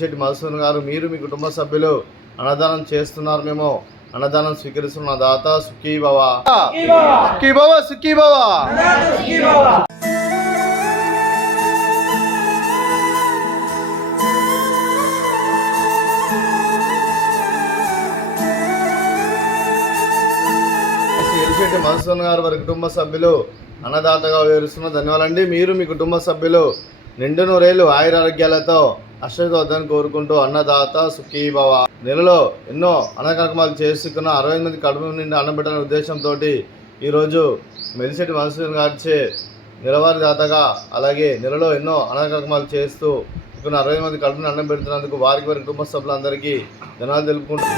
శెట్టి మధుసూదన్ గారు, మీరు మీ కుటుంబ సభ్యులు అన్నదానం చేస్తున్నారు. మేము అన్నదానం స్వీకరిస్తున్న దాత సుఖీ భవ, సుఖీ భవ, సుఖీ భవ. శెట్టి మధుసూదన్ గారు వారి కుటుంబ సభ్యులు అన్నదాతగా వివరిస్తున్న ధన్యవాదాలండి. మీరు మీ కుటుంబ సభ్యులు నిండు నూరేళ్లు ఆయురారోగ్యాలతో అష్టవద్దని కోరుకుంటూ అన్నదాత సుఖీ భవ. నెలలో ఎన్నో అన్న కార్యక్రమాలు చేసుకున్న 60 మంది కడుపు నిండి అన్నబెట్టాలనే ఉద్దేశంతో ఈరోజు మెలిశెట్టి మధుసూదన్ గారిచే నెలవారీ దాతగా, అలాగే నెలలో ఎన్నో అన్న కార్యక్రమాలు చేస్తూ ఇక్కడ 60 మంది కడుపుని అన్నం పెడుతున్నందుకు వారి కుటుంబ సభ్యులందరికీ ధన్యవాదాలు తెలుపుకుంటూ